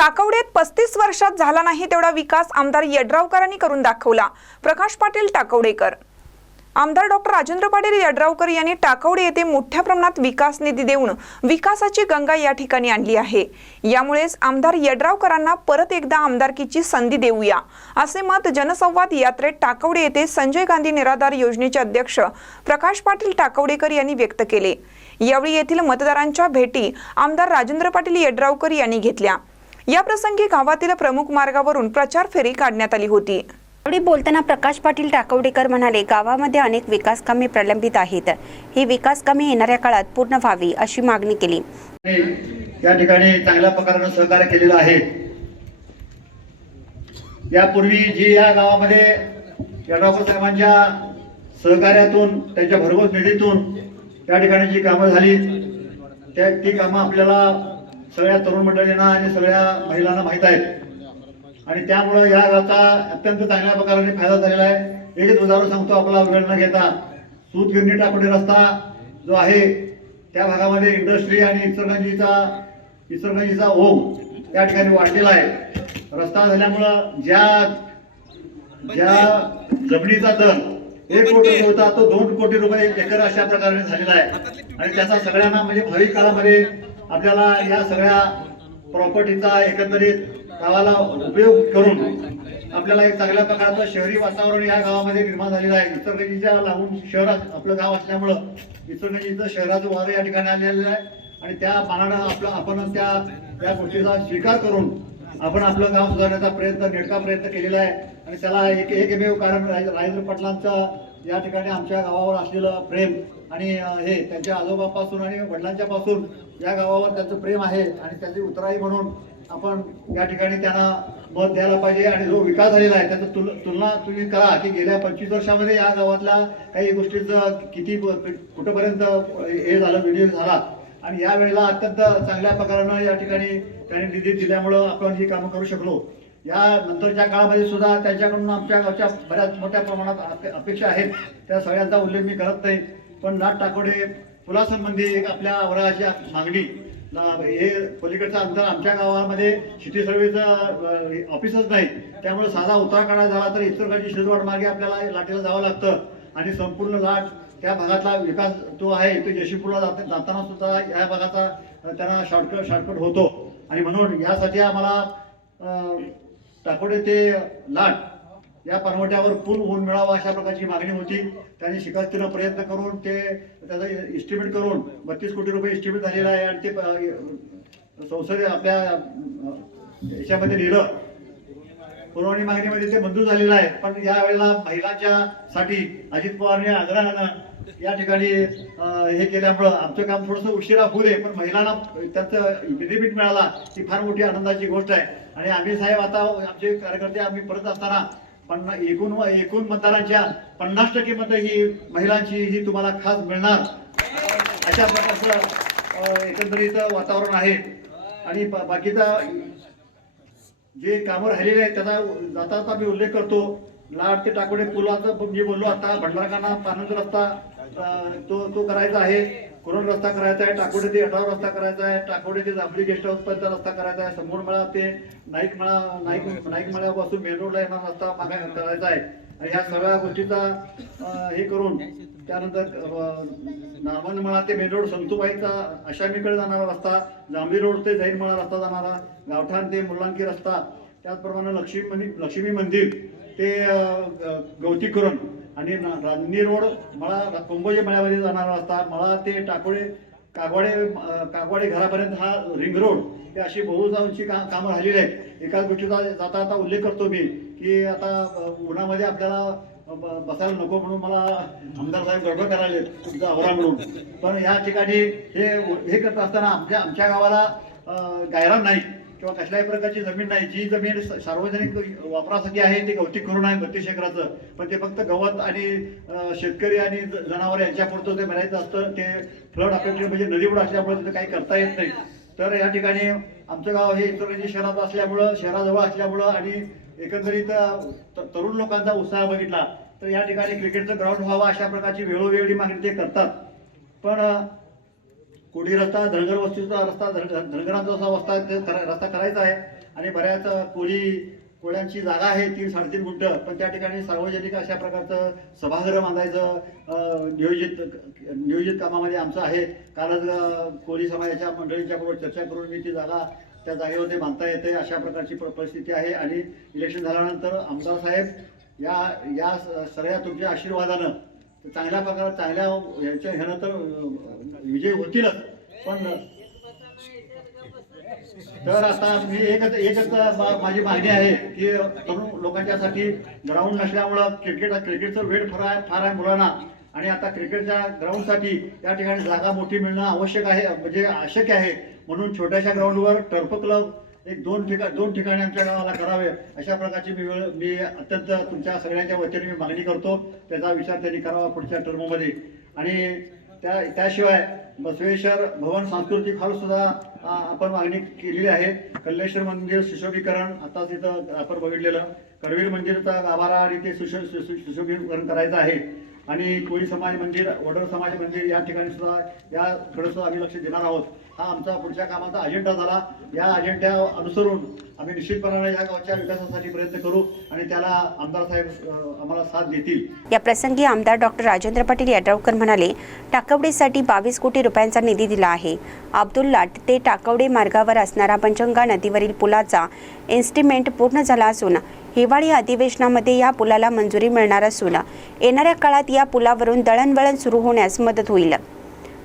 टाकवडेत पस्तीस वर्षात झाला नाही तेवढा विकास आमदार यड्रावकरांनी करून दाखवला. प्रकाश पाटील टाकवडेकर. आमदार डॉक्टर राजेंद्र पाटील यड्रावकर यांनी टाकवडे येथे मोठ्या प्रमाणात विकास निधी देऊन विकासाची गंगा या ठिकाणी आणली आहे. यामुळेच आमदार यड्रावकरांना परत एकदा आमदारकीची संधी देऊया. असे मत जनसंवाद यात्रेत टाकवडे येथे संजय गांधी निराधार योजनेचे अध्यक्ष प्रकाश पाटील टाकवडेकर यांनी व्यक्त केले. यावेळी येथील मतदारांच्या भेटी आमदार राजेंद्र पाटील यड्रावकर यांनी घेतल्या. या प्रसंगी गावातील प्रमुख मार्गावरून प्रचार फेरी काढण्यात आली होती. यावेळी बोलताना प्रकाश पाटील टाकवडेकर म्हणाले गावामध्ये अनेक विकास कामे प्रलंबित आहेत. ही विकास कामे येणाऱ्या काळात पूर्ण व्हावी अशी मागणी केली. या ठिकाणी चांगल्या प्रकारानं सहकार्य केलेलं आहे. यापूर्वी जी या गावामध्ये यड्रावकर साहेबांच्या सहकार्यातून त्यांच्या भरघोस निधीतून या ठिकाणी जी कामं झाली त्या ती कामं आपल्याला सगळ्या तरुण मंडळींना आणि सगळ्या महिलांना माहीत आहेत आणि त्यामुळं या गावचा अत्यंत चांगल्या प्रकारे फायदा झालेला आहे. एकच उदाहरण सांगतो आपला वेळ न घेता. सूतगिरणी टाकोडी रस्ता जो आहे त्या भागामध्ये इंडस्ट्री आणि इचलकरंजीचा इचलकरंजीचा ओघ या ठिकाणी वाढलेला आहे. रस्ता झाल्यामुळं ज्या ज्या जमिनीचा दर एक कोटी होता तो दोन कोटी रुपये एकर अशा प्रकारे झालेला आहे. आणि त्याचा सगळ्यांना म्हणजे भावी काळामध्ये आपल्याला या सगळ्या प्रॉपर्टीचा एकंदरीत गावाला उपयोग करून आपल्याला एक चांगल्या प्रकारचं शहरी वातावरण या गावामध्ये निर्माण झालेलं आहे. इचलकरंजीच्या लागून शहरात आपलं गाव असल्यामुळं इचलकरंजीचं शहराचं वारं या ठिकाणी आलेलं आहे. आणि त्या मानानं आपलं आपण त्या त्या गोष्टीचा स्वीकार करून आपण आपलं गाव सुधारण्याचा प्रयत्न नेटका प्रयत्न केलेला आहे. आणि त्याला एक एकमेव कारण राजेंद्र पाटलांचं या ठिकाणी आमच्या गावावर असलेलं प्रेम आणि हे त्यांच्या आजोबापासून आणि वडिलांच्या पासून या गावावर त्यांचं प्रेम आहे आणि त्याची उतराई म्हणून आपण या ठिकाणी त्यांना मत द्यायला पाहिजे आणि जो विकास झालेला आहे त्याचं तुल तुलना तुम्ही करा की गेल्या पंचवीस वर्षामध्ये या गावातल्या काही गोष्टीचं किती कुठंपर्यंत हे झालं व्हिडिओ झाला. आणि या वेळेला अत्यंत चांगल्या प्रकारानं या ठिकाणी त्यांनी निधी दिल्यामुळं आपण ही कामं करू शकलो. या नंतरच्या काळामध्ये सुद्धा त्यांच्याकडून आमच्या गावच्या बऱ्याच मोठ्या प्रमाणात अपेक्षा आहेत. त्या सगळ्यांचा उल्लेख मी करत नाही. पण नाथ टाकोडे फुलासंबंधी एक आपल्या वर्गाची मागणी. हे पलीकडचं अंतर आमच्या गावामध्ये सिटी सर्व्हिसचं ऑफिसच नाही. त्यामुळे साधा उतार काढा झाला तर इचलकरंजी शिरवाड मार्गे आपल्याला लाटेला जावं लागतं. आणि संपूर्ण लाट त्या भागातला विकास जो आहे तो जशीपूरला जात जाताना सुद्धा या भागाचा त्यांना शॉर्टकट शॉर्टकट होतो. आणि म्हणून यासाठी आम्हाला टाकोडे ते लाट या परवट्यावर पूल होऊन मिळावा अशा प्रकारची मागणी होती. त्यांनी शिकास्तीनं प्रयत्न करून ते त्याचा इस्टिमेट करून बत्तीस कोटी रुपये इस्टिमेट झालेला आहे आणि ते संसदे आपल्या याच्यामध्ये लिहिलं. पुरवणी मागणीमध्ये ते मंजूर झालेलं आहे. पण या वेळेला महिलांच्या साठी अजित पवारने आग्रहानं या ठिकाणी हे केल्यामुळं आमचं काम थोडंसं उशिरा होऊ दे पण महिलांना त्याचं बेनिफिट मिळाला ही फार मोठी आनंदाची गोष्ट आहे. आणि आम्ही साहेब आता आमचे कार्यकर्ते आम्ही परत असताना पन्ना एकूण एकूण मतदारांच्या पन्नास टक्के मतं ही महिलांची ही तुम्हाला खास मिळणार. अशा प्रकारचं एकंदरीत वातावरण आहे. आणि बा- बाकीचा जे कामं राहिलेले आहेत त्याचा जाता जाता मी उल्लेख करतो. लाड ते टाकोडे पुलाचं मी जे बोललो आता भंडारकांना पानंद रस्ता तो तो करायचा आहे. कुरण रस्ता करायचा आहे टाकोडे ते अठरा रस्ता करायचा आहे टाकोडे ते जांभळी गेस्ट हाऊसपर्यंत रस्ता करायचा आहे समोर मळा ते नाईक मळा नाईक नाईक मळ्यापासून मेन रोडला येणार रस्ता मागा करायचा आहे. ह्या सगळ्या गोष्टीचा हे करून त्यानंतर नामन म्हणा ते मेन रोड संतुबाईचा आशामीकडे जाणारा रस्ता जांभी रोड ते जैन म्हणा रस्ता जाणारा गावठाण ते मुलांकी रस्ता त्याचप्रमाणे लक्ष्मी मंदिर लक्ष्मी मंदिर ते अं, गवतीकरण आणि ना- रोड मळा कोंबोजे मळ्यामध्ये जाणारा रस्ता मळा ते टाकोळे कागवाडे कागवाडे घरापर्यंत हा रिंग रोड हे अशी बहुजांची का कामं राहिलेली आहेत. एकाच गोष्टीचा जाता आता उल्लेख करतो मी की आता उन्हामध्ये आपल्याला ब- बसायला नको म्हणून मला आमदार साहेब गडबड करायले तुमचा आवरा म्हणून. पण या ठिकाणी हे हे करत असताना आमच्या आमच्या गावाला अं, गायरान नाही. किंवा कसल्याही प्रकारची जमीन नाही. जी जमीन स- सार्वजनिक वापरासाठी आहे ती गवती करून आहे बत्तीस क्षेत्राचं पण ते फक्त गवत आणि शेतकरी आणि ज- जनावर यांच्यापुरतं ते मिळायचं असतं ते फ्लड अफेक्टेड म्हणजे नदीवर असल्यामुळे तिथं काही करता येत नाही. तर या ठिकाणी आमचं गाव हे इतरांची शहरात असल्यामुळं शहराजवळ असल्यामुळं आणि एकंदरीत तरुण लोकांचा उत्साह बघितला तर या ठिकाणी क्रिकेटचं ग्राउंड व्हावं अशा प्रकारची वेळोवेळी मागणी ते करतात. पण कोडी रस्ता धनगर वस्तीचा रस्ता धनगरांचा असा रस्ता ते करा- रस्ता करायचा आहे. आणि बऱ्याच कोळी कोळ्यांची जागा आहे तीन साडेतीन गुंठ. पण त्या ठिकाणी सार्वजनिक अशा प्रकारचं सभागृह बांधायचं नियोजित नियोजित कामामध्ये आमचं आहे. कालच कोळी समाजाच्या मंडळींच्याबरोबर चर्चा करून मी ती जागा त्या जागेवर ते बांधता येते अशा प्रकारची परिस्थिती आहे. आणि इलेक्शन झाल्यानंतर आमदार साहेब या या स- सगळ्या तुमच्या आशीर्वादानं चांगल्या प्रकारे चांगल्या ह्याच्या ह्यानं तर विजय होतीलच पण तर आता मी एकच एकच मा- माझी मागणी आहे की तरुण लोकांच्यासाठी ग्राउंड नसल्यामुळं क्रिकेट क्रिकेटचं वेळ फार आहे फार आहे मुलांना. आणि आता क्रिकेटच्या ग्राउंडसाठी या ठिकाणी जागा मोठी मिळणं आवश्यक आहे म्हणजे आवश्यक आहे. म्हणून छोट्याशा ग्राउंडवर टर्फ क्लब एक दोन ठिकाण दोन ठिकाणी आमच्या गावाला करावे. अशा प्रकारची मी वेळ मी अत्यंत तुमच्या सगळ्यांच्या वतीने मी मागणी करतो. त्याचा विचार त्यांनी करावा पुढच्या टर्ममध्ये आणि त्या त्याशिवाय बसवेश्वर भवन सांस्कृतिक हॉल सुद्धा आपण मागणी केलेली आहे. कल्लेश्वर मंदिर सुशोभीकरण आता तिथं आपण बघितलेलं. करवीर मंदिरचा गाभारा आणि ते सुशो सुशोभीकरण करायचं आहे. आणि कोळी समाज मंदिर वडर समाज मंदिर या ठिकाणी सुद्धा याकडे सुद्धा आम्ही लक्ष देणार आहोत. हा आमचा पुढच्या कामाचा अजेंडा झाला. या अजेंड्या अनुसरून आम्ही निश्चितपणाने या गावच्या विकासासाठी प्रयत्न करू आणि त्याला आमदार साहेब आम्हाला साथ देतील. या प्रसंगी आमदार डॉक्टर राजेंद्र पाटील यड्रावकर म्हणाले टाकवडीसाठी बावीस कोटी रुपयांचा निधी दिला आहे. अब्दुल लाट ते टाकवडे मार्गावर असणारा पंचंगा नदीवरील पुलाचा इन्स्टिमेंट पूर्ण झाला असून हिवाळी अधिवेशनामध्ये या पुलाला मंजुरी मिळणार असून येणाऱ्या काळात या पुलावरून दळणवळण सुरू होण्यास मदत होईल.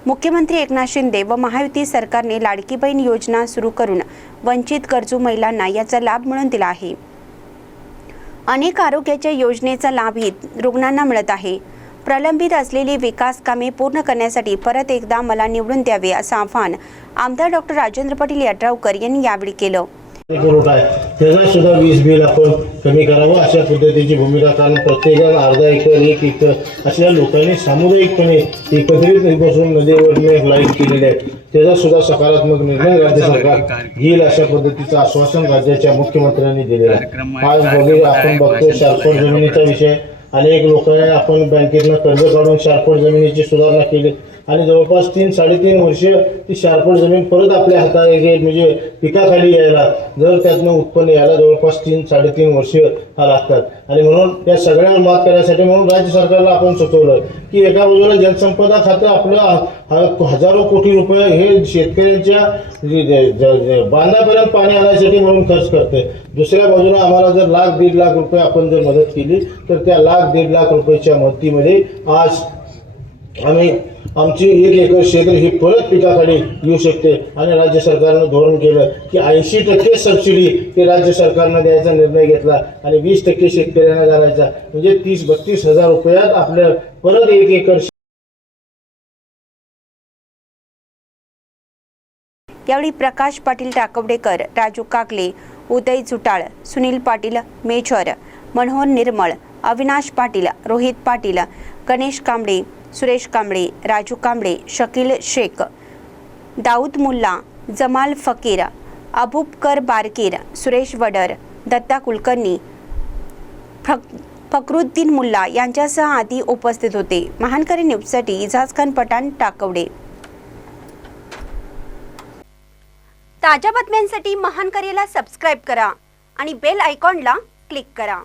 मुख्यमंत्री एकनाथ शिंदे व महायुती सरकारने लाडकी बहीण योजना सुरू करून वंचित गरजू महिलांना याचा लाभ मिळून दिला आहे. अनेक आरोग्याच्या योजनेचा लाभही रुग्णांना मिळत आहे. प्रलंबित असलेली विकास कामे पूर्ण करण्यासाठी परत एकदा मला निवडून द्यावे असं आवाहन आमदार डॉक्टर राजेंद्र पाटील यड्रावकर यांनी यावेळी केलं. पुरवठा आहे. त्याचा सुद्धा वीज बिल आपण कमी करावं अशा पद्धतीची भूमिका कारण प्रत्येकाला अर्धा एकर एक एकर अशा लोकांनी सामुदायिकपणे एकत्रित बसून नदीवरने लाइट केलेले आहे त्याचा सुद्धा सकारात्मक निर्णय राज्य सरकार घेईल अशा पद्धतीचं आश्वासन राज्याच्या मुख्यमंत्र्यांनी दिलेलं आहे. आज बघूया आपण बघतो शारपट जमिनीचा विषय. अनेक लोकांनी आपण बँकेतनं कर्ज काढून शारपट जमिनीची सुधारणा केली. आणि जवळपास तीन साडेतीन वर्ष ती शारपट जमीन परत आपल्या हातात येईल म्हणजे पिकाखाली यायला. जर त्यातनं उत्पन्न यायला जवळपास तीन साडेतीन वर्ष हा लागतात. आणि म्हणून या सगळ्यावर मात करण्यासाठी म्हणून राज्य सरकारला आपण सुचवलं की एका बाजूला जलसंपदा खातं आपलं ह- हजारो कोटी रुपये हे शेतकऱ्यांच्या जे- बांधापर्यंत पाणी आणण्यासाठी म्हणून खर्च करते दुसऱ्या बाजूला आम्हाला जर लाख दीड लाख रुपये आपण जर मदत केली तर त्या लाख दीड लाख रुपयाच्या मदतीमध्ये आज आम्ही आमची एक एकर क्षेत्र ही परत पिकाखाली येऊ शकते. आणि राज्य सरकारनं धोरण केलं की ऐंशी टक्के सबसिडी ते राज्य सरकारनं द्यायचा निर्णय घेतला आणि वीस टक्के शेतकऱ्यांना घालायचा म्हणजे तीस बत्तीस हजार रुपयात आपल्या परत एक एकर यावेळी प्रकाश पाटील टाकवडेकर राजू काकले उदय जुटाळ सुनील पाटील मेजर मनोहर निर्मळ अविनाश पाटील रोहित पाटील गणेश कांबळे सुरेश कांबळे राजू कांबळे शकील शेख दाऊद मुल्ला जमाल फकीर अबुबकर बारकीर सुरेश वडर दत्ता कुलकर्णी फक फकरुद्दीन मुल्ला यांच्यासह आधी उपस्थित होते. महानकरी न्यूजसाठी इजाज खान पठाण टाकवडे. ताज्या बातम्यांसाठी महानकरीला सबस्क्राईब करा आणि बेल आयकॉनला क्लिक करा.